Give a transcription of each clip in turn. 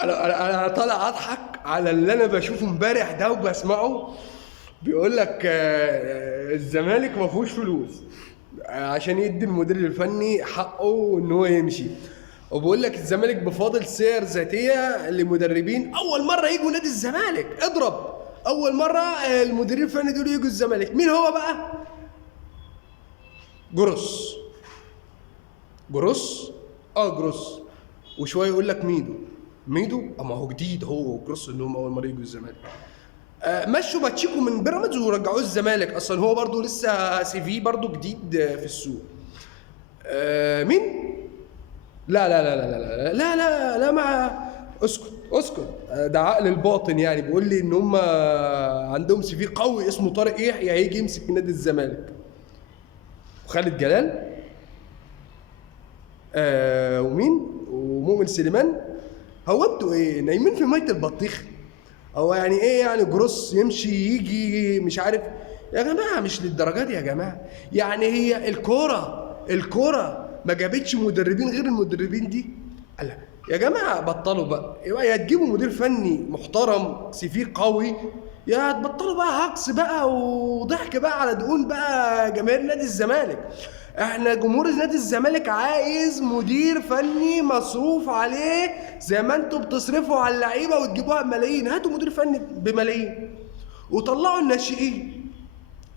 انا طالع اضحك على اللي انا بشوفه امبارح ده وبسمعه. بيقول لك الزمالك ما فيهوش فلوس عشان يدي المدير الفني حقه ان هو يمشي. وبقول لك الزمالك بفاضل سير ذاتيه لمدربين اول مره يجوا نادي الزمالك. اضرب اول مره المديرين الفني دول يجوا الزمالك. مين هو بقى؟ جروس. جروس، جروس. وشويه يقول لك ميدو. ميدو اما هو جديد، هو وجروس ان هم اول مره يجوا الزمالك. مشوا باتشيكو من بيراميدز ورجعوه الزمالك. اصلا هو برضو لسه سي في برضو جديد في السوق. مين؟ لا لا لا لا لا لا لا لا مع اسكت اسكت. ده عقل الباطن يعني بيقول لي ان هم عندهم سي في قوي اسمه طارق يحيى هيجي يمسك نادي الزمالك. وخالد جلال ومين؟ ومؤمن سليمان. هو انتوا ايه نايمين في ميه البطيخ؟ هو يعني ايه يعني جروس يمشي يجي مش عارف؟ يا جماعه مش للدرجات دي يا جماعه. يعني هي الكوره ما جابتش مدربين غير المدربين دي؟ لا يا جماعه بطلوا بقى. يا تجيبوا مدير فني محترم سي في قوي، يا تبطلوا بقى هجص بقى وضحك بقى على دقون بقى جماهير نادي الزمالك. احنا جمهور نادي الزمالك عايز مدير فني مصروف عليه زي ما انتوا بتصرفوا على اللعيبه وتجيبوها بملايين. هاتوا مدير فني بملايين وطلعوا الناشئين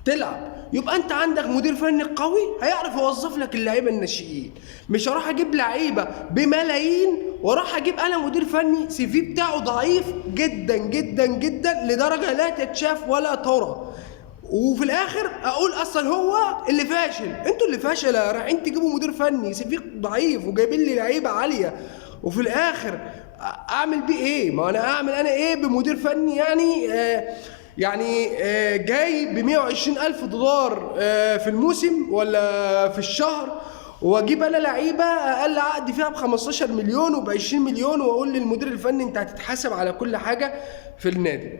تلعب. يبقى انت عندك مدير فني قوي هيعرف يوظف لك اللعيبه الناشئين. مش هروح اجيب لعيبه بملايين واروح اجيب انا مدير فني سي في بتاعه ضعيف جدا جدا جدا لدرجه لا تتشاف ولا ترى، وفي الاخر اقول اصلا هو اللي فاشل. انتوا اللي فاشل رايحين تجيبوا مدير فني سي في ضعيف وجايبين لي لعيبه عاليه، وفي الاخر اعمل بيه ايه؟ ما انا اعمل انا ايه بمدير فني جاي ب 120 ألف دولار في الموسم ولا في الشهر، واجيب انا لعيبه اقل عقد فيها ب 15 مليون وب 20 مليون واقول للمدير الفني انت هتتحاسب على كل حاجه في النادي؟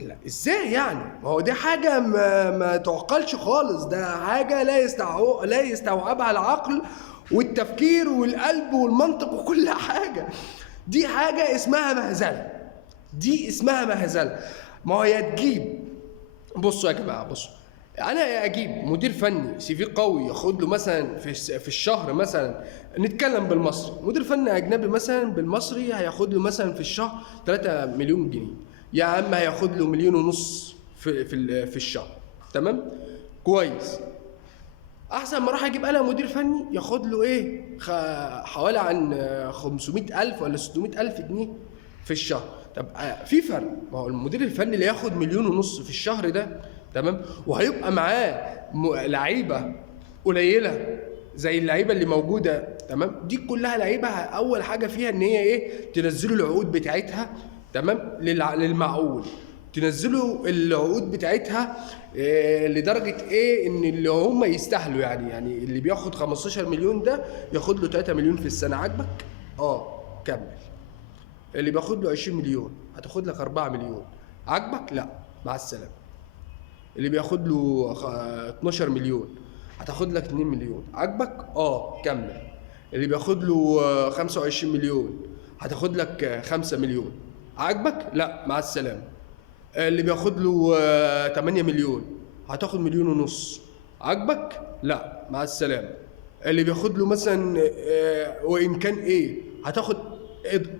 لا ازاي يعني؟ ما هو دي حاجه ما تعقلش خالص. ده حاجه لا يستوعبها العقل والتفكير والقلب والمنطق وكل حاجه. دي حاجه اسمها مهزله. دي اسمها مهزله. ما هو يا تجيب، بصوا يا جماعه بصوا، انا اجيب مدير فني سي في قوي ياخد له مثلا في الشهر مثلا، نتكلم بالمصري، مدير فني اجنبي مثلا بالمصري هياخد له مثلا في الشهر 3 مليون جنيه، يا عم هياخد له 1.5 مليون في الشهر. تمام كويس. احسن ما اروح اجيب انا مدير فني ياخد له ايه حوالي عن 500,000 ولا 600,000 جنيه في الشهر. طب في فرق. ما هو المدير الفني اللي ياخد 1.5 مليون في الشهر ده تمام وهيبقى معاه لعيبه قليله زي اللعيبه اللي موجوده تمام، دي كلها لعيبه اول حاجه فيها ان هي ايه؟ تنزلوا العقود بتاعتها تمام للمعقول. تنزلوا العقود بتاعتها لدرجه ايه؟ ان اللي هم يستاهلوا يعني اللي بياخد 15 مليون ده ياخد له 3 مليون في السنه. عاجبك؟ كمل. اللي بياخد له 20 مليون هتاخد لك 4 مليون. عاجبك؟ لا مع السلامه. اللي بياخد له 12 مليون هتاخد لك 2 مليون. عاجبك؟ كمل. اللي بياخد له 25 مليون هتاخد لك 5 مليون. عاجبك؟ لا مع السلامه. اللي بياخد له 8 مليون هتاخد 1.5 مليون. عاجبك؟ لا مع السلامه. اللي بياخد له مثلا وان كان هتاخد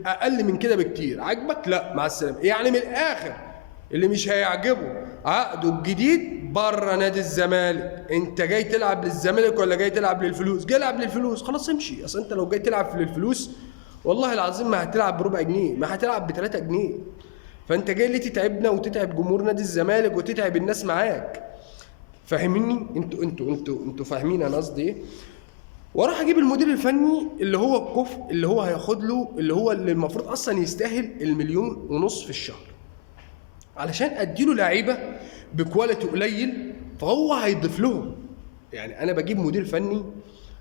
اقل من كده بكتير. عاجبك؟ لا مع السلامه. يعني من الاخر اللي مش هيعجبه عقده الجديد بره نادي الزمالك. انت جاي تلعب للزمالك ولا جاي تلعب للفلوس؟ جاي تلعب للفلوس خلاص امشي. اصل انت لو جاي تلعب للفلوس والله العظيم ما هتلعب بربع جنيه، ما هتلعب ب3 جنيه. فانت جاي ليه تتعبنا وتتعب جمهور نادي الزمالك وتتعب الناس معاك؟ فاهميني؟ انتوا فاهمين انا قصدي ايه؟ واروح اجيب المدير الفني اللي هو الكفء اللي هو هياخد له اللي المفروض اصلا يستاهل 1.5 مليون في الشهر علشان اديله لعيبه بكواليتي قليل فهو هيضيف لهم. يعني انا بجيب مدير فني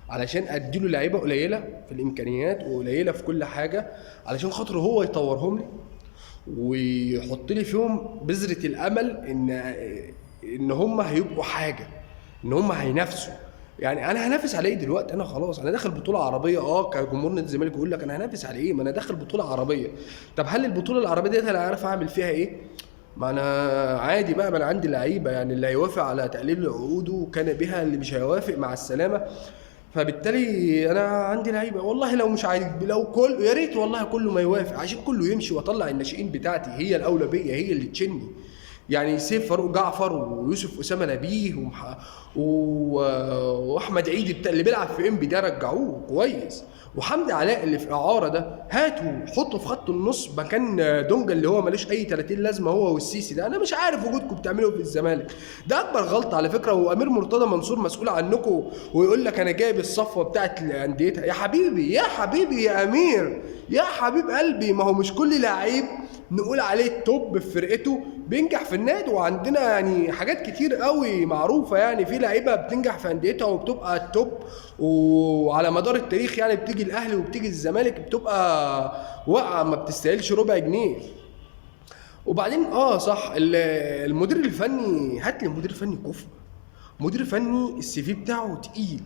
علشان اديله لعيبه قليله في الامكانيات وقليله في كل حاجه علشان خاطر هو يطورهم لي ويحط لي فيهم بذره الامل ان هم هيبقوا حاجه، ان هم هينافسوا، يعني انا هنافس على ايه دلوقتي؟ انا خلاص انا داخل بطوله عربيه. كجمهور نادي الزمالك يقول لك انا هنافس على ايه؟ ما انا داخل بطوله عربيه. طب هل البطوله العربيه ديت انا عارف اعمل فيها ايه؟ ما انا عادي بقى، ما انا عندي لعيبه، يعني اللي هيوافق على تقليل عقوده كان بها، اللي مش هيوافق مع السلامه. فبالتالي انا عندي لعيبه والله، لو مش عايز، لو كل، يا ريت والله كله ما يوافق عشان كله يمشي واطلع الناشئين بتاعتي، هي الاولى بيا، هي اللي تشني. يعني سيف فاروق جعفر ويوسف اسامه نبيه واحمد عيد اللي بيلعب في انبي ده رجعوه كويس، وحمدي علاء اللي في اعاره ده هاتوا حطوا في خط النص مكان دونجا اللي هو ملوش اي 30 لازمه، هو والسيسي ده. انا مش عارف وجودكم بتعملوا في الزمالك ده اكبر غلطه على فكره. وامير مرتضى منصور مسؤول عنكم، ويقول لك انا جايب الصفوه بتاعت انديتها. يا حبيبي يا حبيبي يا امير يا حبيب قلبي، ما هو مش كل لعيب نقول عليه التوب في فرقته بينجح في النادي. وعندنا يعني حاجات كتير قوي معروفه، يعني في لعيبه بتنجح في انديتها وبتبقى التوب، وعلى مدار التاريخ يعني بتيجي الاهلي وبتيجي الزمالك بتبقى واقعه ما بتستاهلش ربع جنيه. وبعدين صح، المدير الفني، هات لي مدير فني كفء، مدير فني السي في بتاعه تقيل،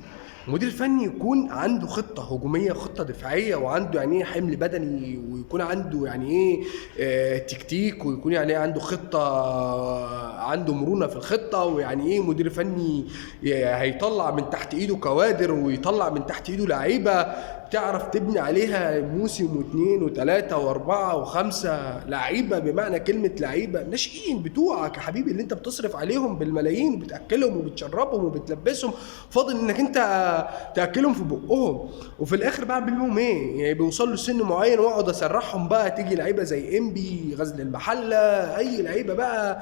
مدير فني يكون عنده خطه هجوميه خطه دفاعيه، وعنده يعني ايه حمل بدني، ويكون عنده يعني ايه تكتيك، ويكون يعني ايه عنده خطه، عنده مرونه في الخطه. ويعني ايه مدير فني هيطلع من تحت ايده كوادر، ويطلع من تحت ايده لعيبه تعرف تبني عليها موسم واثنين وثلاثة واربعة وخمسة لعيبة، بمعنى كلمة لعيبة ناشئين بتوعك يا حبيبي، اللي انت بتصرف عليهم بالملايين وبتأكلهم وبتشربهم وبتلبسهم، فاضل انك انت تأكلهم في بقهم. وفي الاخر بقى بيهم ايه؟ يعني بيوصلوا لسن معين واقعد اسرحهم بقى، تيجي لعيبة زي انبي، غزل المحلة، اي لعيبة بقى